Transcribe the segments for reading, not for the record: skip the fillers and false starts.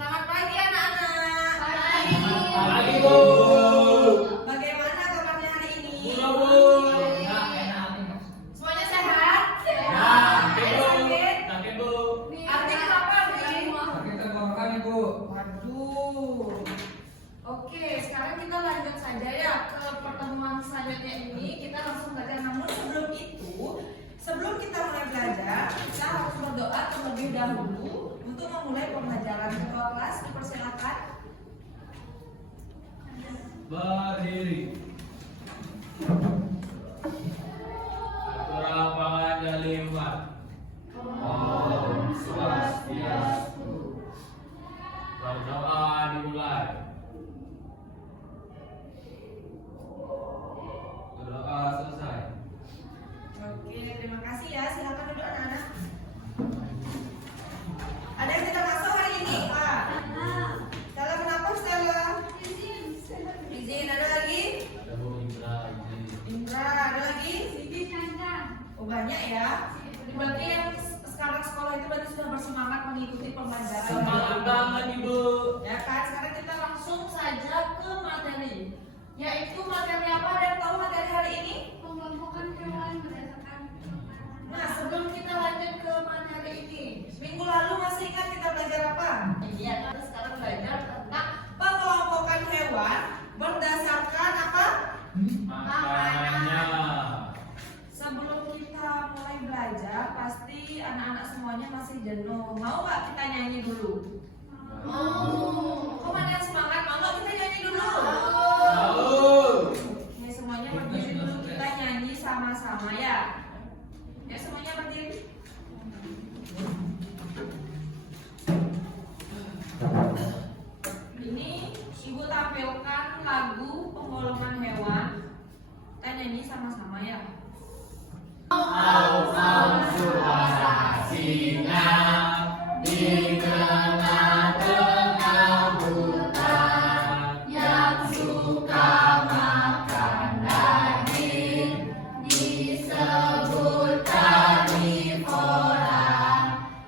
Selamat pagi anak-anak. Pagi. Pagi, Bu. Bagaimana kabarnya hari ini? Bu. Semuanya sehat? Nah, Ada Bu. sakit? Sakit, Bu. Artinya apa, Bu? Sakit tenggorokan, Ibu. Waduh. Oke, sekarang kita lanjut saja ya ke pertemuan selanjutnya ini. Kita langsung belajar. Namun sebelum kita mulai belajar, kita harus berdoa terlebih dahulu untuk memulai pembelajaran. Ketua kelas, dipersilakan. Berdiri. Atur lapangan dari umat. Om Swastiastu. Berdoa dimulai. Berdoa selesai. Oke, terima kasih ya. Silakan duduk anak-anak. Ada yang tidak masuk hari ini, Pak? Stella kenapa, Stella? Izin. Ada lagi? Ada Bu Indra, izin. Indra, ada lagi? Oh, banyak ya. Berarti yang sekarang sekolah itu berarti sudah bersemangat mengikuti pembelajaran. Semangat banget, Ibu. Ya kan? Sekarang kita langsung saja ke materi. Yaitu materi apa? Ada yang tahu materi hari ini? Nah, sebelum kita lanjut ke materi ini, minggu lalu masih ingat kita belajar apa? Iya, kita sekarang belajar tentang pengelompokan hewan berdasarkan apa? Makanannya. Sebelum kita mulai belajar, pasti anak-anak semuanya masih jenuh. Mau nggak kita nyanyi dulu? Kok ada yang semangat? Mau nggak kita nyanyi dulu? Tahu. Ya, semuanya berdiri dulu, kita nyanyi sama-sama ya. Ya, semuanya berdiri. Ini Ibu tampilkan lagu penggolongan hewan. Kita nyanyi sama-sama ya. Au suara singa di tengah-tengah hutan yang suka makan daging disebut karnivora.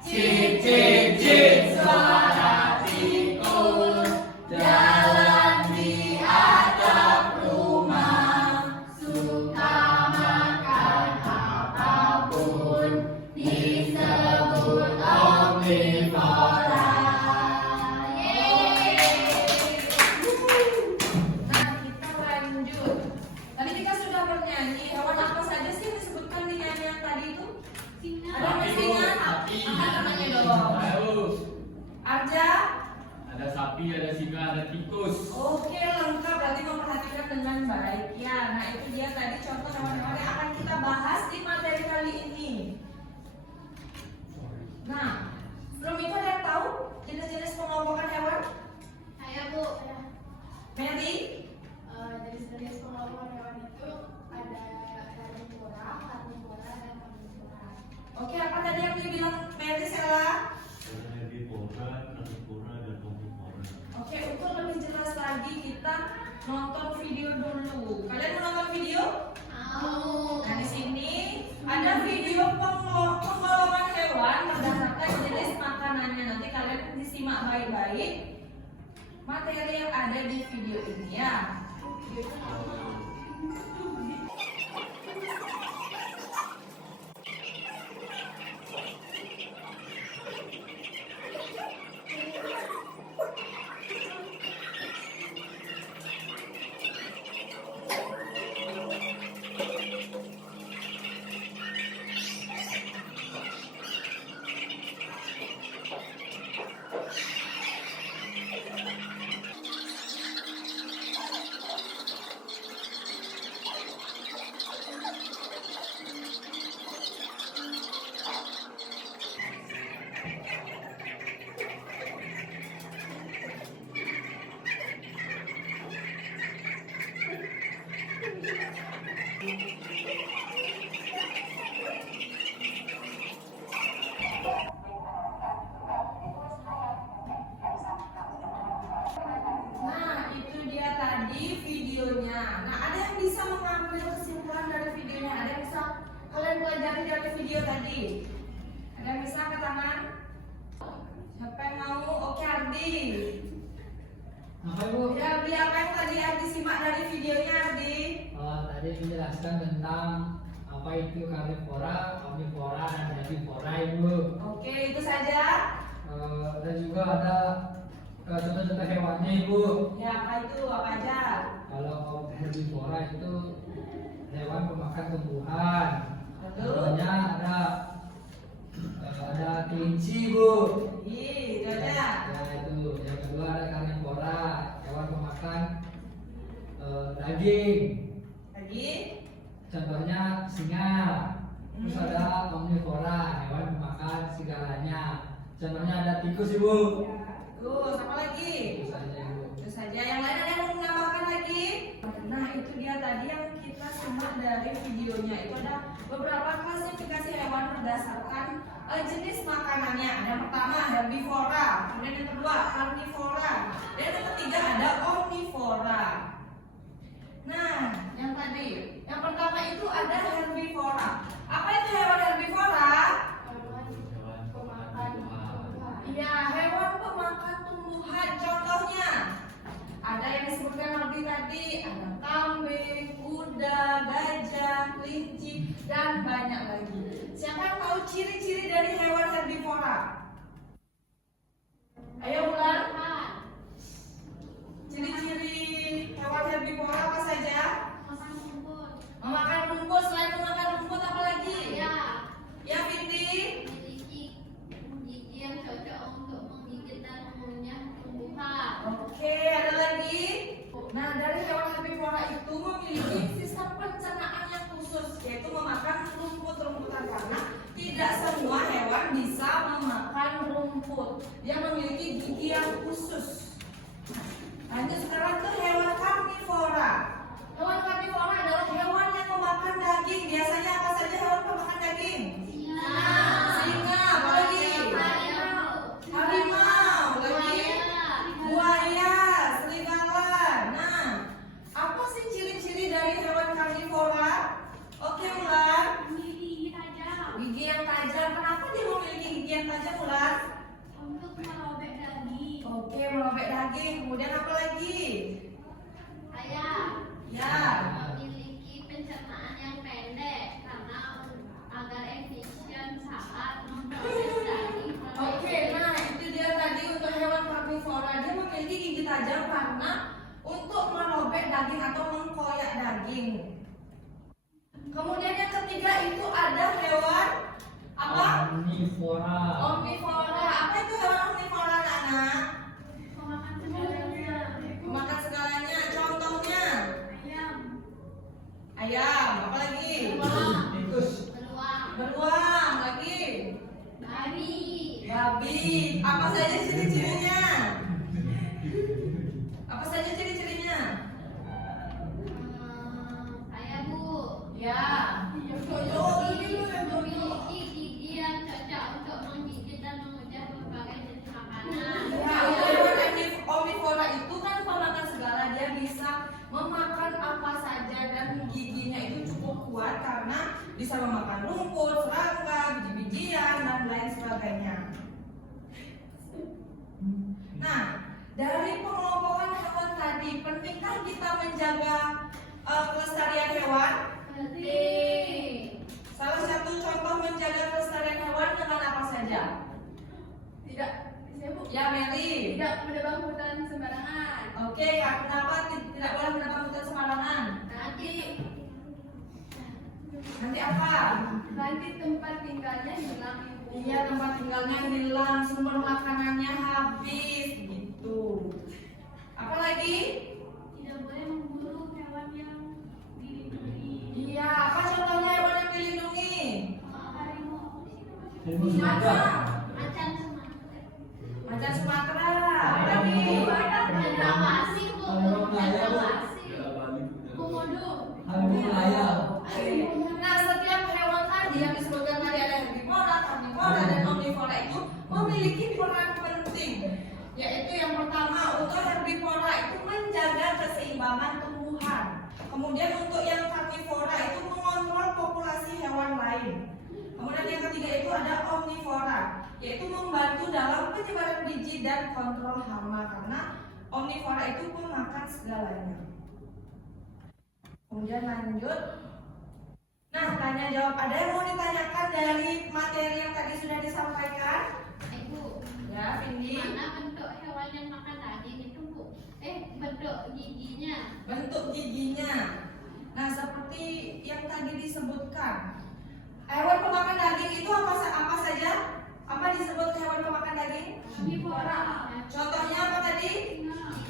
Cip cip cip suara tikus jalan di atap rumah, suka makan apapun disebut omnivora. Nah, kita lanjut. Tadi kita sudah bernyanyi. Hewan apa saja sih yang disebutkan di nyanyian tadi itu? Ada singa, Sapi. apa namanya dong? Tahu. Arja. Ada sapi, ada singa, ada tikus. Oke, lengkap. Berarti memperhatikan dengan baik ya. Nah, itu dia tadi contoh hewan-hewan yang akan kita bahas di materi kali ini. Nah, sebelum itu ada yang tahu jenis-jenis pengelompokan hewan? Mary? Jenis-jenis pengelompokan hewan itu ada herbivora, karnivora, dan omnivora. Oke, apa tadi yang dibilang Mary Sela? Oke, untuk lebih jelas lagi kita nonton video dulu. Kalian mau nonton video? Nah, di sini ada video penggolongan hewan berdasarkan jenis makanannya. Nanti kalian disimak baik-baik materi yang ada di video ini ya. Nah, itu dia tadi videonya. Nah, ada yang bisa mengambil kesimpulan dari videonya? Ada yang bisa kalian pelajari dari video tadi? Ada yang bisa angkat tangan? Siapa yang mau? Oke, Ardi. Apa Ibu? Ya, Ardi, apa yang tadi Ardi simak dari videonya Ardi? Tadi menjelaskan tentang apa itu karnivora, omnivora, dan herbivora Ibu. Oke, itu saja. Dan juga ada contoh-contoh hewannya Ibu. Ya, apa itu? Apa aja? Kalau herbivora itu hewan pemakan tumbuhan. Lalu? Contohnya ada kelinci Bu. Itu aja. Ya itu. Yang kedua ada karnivora, hewan pemakan daging. Lagi? Contohnya singa. Terus ada omnivora, hewan pemakan segalanya. Contohnya ada tikus Ibu. Terus, apa lagi? Itu saja Ibu. Itu saja. Yang lain ada yang mau menambahkan lagi? Nah, itu dia tadi yang kita simak dari videonya. Itu ada beberapa klasifikasi hewan berdasarkan jenis makanannya. Ada yang pertama herbivora, kemudian yang kedua karnivora, dan yang ketiga ada omnivora. Nah, yang tadi, yang pertama itu ada herbivora. Apa itu hewan herbivora? Iya, hewan pemakan tumbuhan. Contohnya, ada yang disebutkan Ardi tadi, ada kambing, kuda, gajah, kelinci, dan banyak lagi. Siapa yang tahu ciri-ciri dari hewan herbivora? Ayo ulang. Ciri-ciri hewan herbivora apa saja? Memakan rumput. Selain memakan rumput apa lagi? Ya, Vindi. Oke, ada lagi. Nah, dari hewan herbivora itu memiliki sistem pencernaan yang khusus, yaitu memakan rumput-rumputan karena tidak semua hewan bisa memakan rumput. Dia memiliki gigi yang khusus. Lanjut sekarang ke hewan karnivora. Hewan karnivora adalah hewan yang memakan daging. Biasanya apa saja hewan pemakan daging? Singa, apa lagi? Harimau, lagi? Buaya, serigala. Nah, apa sih ciri-ciri dari hewan karnivora? Oke, Ulan. Gigi yang tajam. Kenapa dia memiliki gigi yang tajam, Ulan? Oke, merobek daging. Kemudian apa lagi? Ya. Memiliki pencernaan yang pendek karena agar efisien saat memproses daging. Oke, nah itu dia tadi untuk hewan karnivora. Dia memiliki gigi tajam karena untuk merobek daging atau mengkoyak daging. Kemudian yang ketiga itu ada hewan apa? Omnivora. Omnivora. Apa itu hewan omnivora, anak? Memakan segalanya. Contohnya ayam. Apa lagi? Tikus. Beruang. Lagi? Babi. Apa saja ciri-cirinya? Apa saja ciri-cirinya? Ya. Memiliki gigi yang cocok untuk menggigit dan mengejar berbagai jenis makanan. Ya, hewan omnivora itu kan pemakan segala. Dia bisa memakan apa saja dan giginya itu cukup kuat karena bisa memakan rumput, serangga, biji-bijian, dan lain sebagainya. Nah, dari pengelompokan hewan tadi, pentingkah kita menjaga kelestarian hewan? Salah satu contoh menjaga kelestarian hewan dengan apa saja? Ya, Meli. Tidak menebang hutan sembarangan. Oke, Kak, kenapa tidak boleh menebang hutan sembarangan? Nanti apa? Nanti tempat tinggalnya hilang. Iya, tempat tinggalnya hilang, sumber makanannya habis, gitu. Apa lagi? Tidak boleh memburu hewan yang dilindungi. Iya, apa contohnya hewan yang dilindungi? Harimau. Harimau Sumatera. Macan Sumatera. Apa lagi? Cendrawasih, Bu. Harimau Malaya, Bu. Cendrawasih. Komodo. Harimau Malaya. Nah, setiap hewan tadi yang disebutkan tadi ada herbivora, karnivora, dan omnivora itu memiliki peran penting. Yaitu yang pertama, untuk herbivora itu menjaga keseimbangan tumbuhan. Kemudian untuk yang karnivora itu mengontrol populasi hewan lain. Kemudian yang ketiga itu ada omnivora, yaitu membantu dalam penyebaran biji dan kontrol hama karena omnivora itu pemakan segalanya. Kemudian lanjut. Nah, tanya jawab. Ada yang mau ditanyakan dari materi yang tadi sudah disampaikan? Ibu, Ya, Vindi. mana bentuk hewan yang makan daging itu, Bu? Bentuk giginya. Bentuk giginya. Nah, seperti yang tadi disebutkan. Hewan pemakan daging itu apa saja? Apa disebut hewan pemakan daging? Omnivora. Contohnya apa tadi?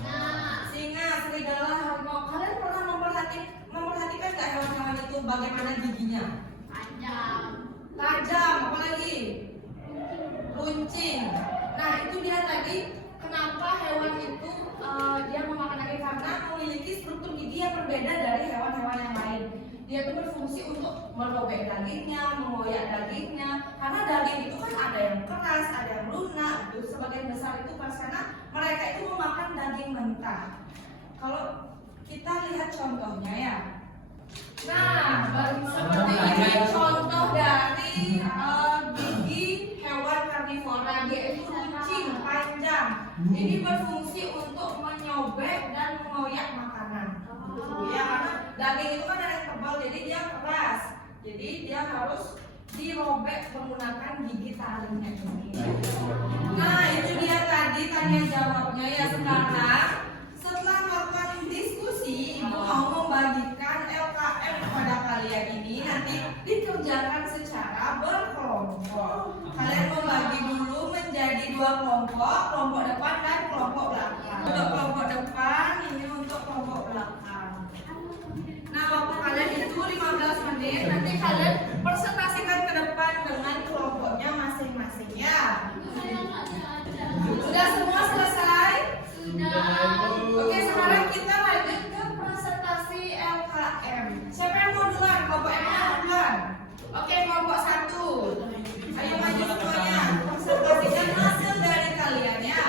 Nah, Singa, serigala, harimau. Kalian pernah memperhatikan nggak hewan-hewan itu bagaimana giginya? panjang. Tajam, apalagi? Runcing. Nah, itu dia tadi kenapa hewan itu dia memakan daging karena memiliki struktur gigi yang berbeda dari hewan-hewan yang lain. Dia itu berfungsi untuk merobek dagingnya, mengoyak dagingnya. Karena daging itu kan ada yang keras, ada yang lunak. Itu sebagian besar itu karena mereka itu memakan daging mentah. Kalau kita lihat contohnya ya. Nah, seperti ini contoh dari gigi hewan karnivora. Dia itu runcing, panjang. Ini berfungsi untuk menyobek dan mengoyak makanan. Ya, karena daging itu kan ada yang tebal, jadi dia keras. Jadi dia harus dirobek menggunakan gigi taringnya ini. Nah, itu dia tadi tanya jawabnya ya. Sekarang setelah melakukan diskusi, Ibu mau membagikan LKM kepada kalian ini nanti dikerjakan secara berkelompok. Kalian membagi dulu menjadi 2 kelompok, kelompok depan dan kelompok belakang. Untuk kelompok depan, ini untuk kelompok belakang. Nah, waktu kalian itu 15 menit, nanti kalian presentasikan ke depan dengan kelompoknya masing-masing ya. Saya nggak ada. Sudah semua selesai? Sudah. Oke, sekarang kita lanjut ke presentasi LKM. Siapa yang mau duluan? Kelompok yang mana duluan? Oke, kelompok 1. Ayo maju semuanya. Presentasikan hasil dari kalian ya.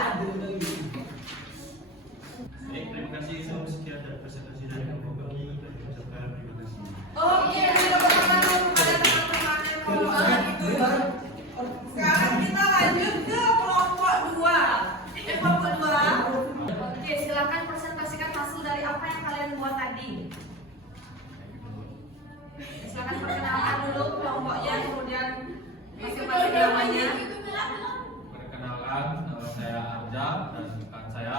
Baik, terima kasih. Sekian dari presentasi dari kelompok kami. Kami ucapkan terima kasih. Oke, terima kasih kepada teman-teman kelompok 1. Sekarang kita lanjut ke kelompok 2. Kelompok 2. Oke, silakan presentasikan hasil dari apa yang kalian buat tadi. Silakan perkenalkan dulu kelompoknya, kemudian masing-masing namanya. Perkenalkan, nama saya Arja dan rekan saya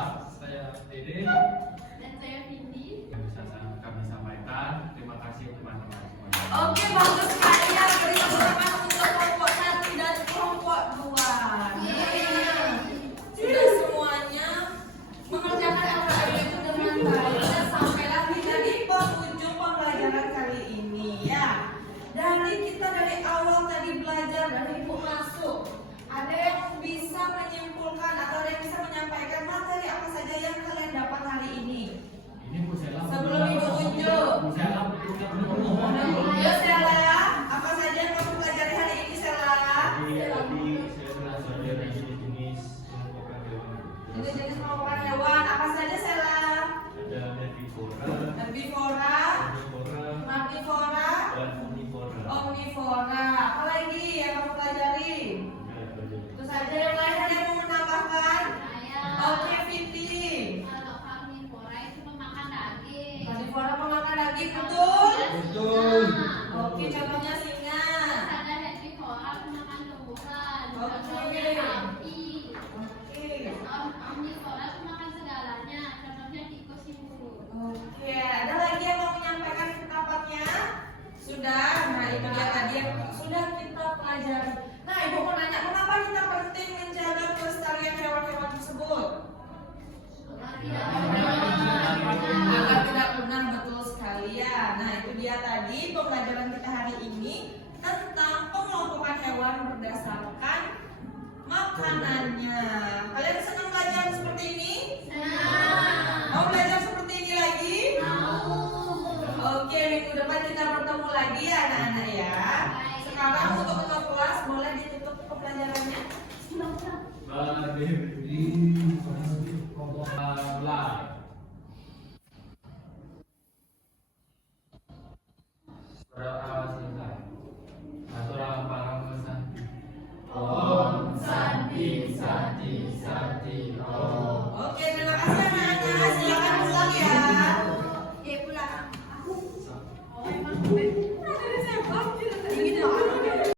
Dede. Dan saya Vindi. yang bisa kami sampaikan. Terima kasih teman-teman semuanya. Oke, bagus sekali ya. Beri tepuk tangan untuk kelompok 1 dan kelompok 2. Sudah semuanya mengerjakan LKM itu dengan baik dan sampailah kita di penghujung pembelajaran kali ini ya. Dari awal tadi belajar dari ibu masuk, ada yang bisa menyimpulkan atau ada yang bisa menyampaikan materi apa saja yang kalian dapat hari ini? Ini Bu Sela. Sebelum Ibu unjuk. Bu Sela, Ya Sela, apa saja yang kamu pelajari hari ini Sela? Tadi saya belajar dari jenis kelompokan hewan. Jenis kelompokan hewan apa saja Sela? Ada herbivora, Herbivora, carnivora, carnivora, dan omnivora. omnivora. Apa lagi yang kamu pelajari? Itu saja, yang lain ada yang mau menambahkan? Saya. Oke, Vindi. Kalau karnivora itu memakan daging. Karnivora memakan daging, betul? Betul. Oke, contohnya singa. Terus ada herbivora memakan tumbuhan. Oke. Contohnya sapi. Oke. Omnivora itu makan segalanya. Contohnya tikus ibu. Oke, ada lagi yang mau menyampaikan pendapatnya? Sudah, nah itu dia tadi yang sudah kita pelajari. Nah, Ibu mau nanya, mengapa kita penting menjaga kelestarian hewan-hewan tersebut? Agar tidak punah, betul sekali ya. Nah, itu dia tadi pembelajaran kita hari ini tentang pengelompokan hewan berdasarkan makanannya. Kalian senang belajar seperti ini? Mau belajar seperti ini lagi? Oke, minggu depan kita bertemu lagi ya anak-anak ya. Sekarang untuk ketua kelas boleh ditutup pembelajarannya. berdiri. Mulai. Suara awal selesai. Satu orang paham pesan. Om Oke, terima kasih anak-anak. Silakan pulang ya. Oke, pulang. Oh, emang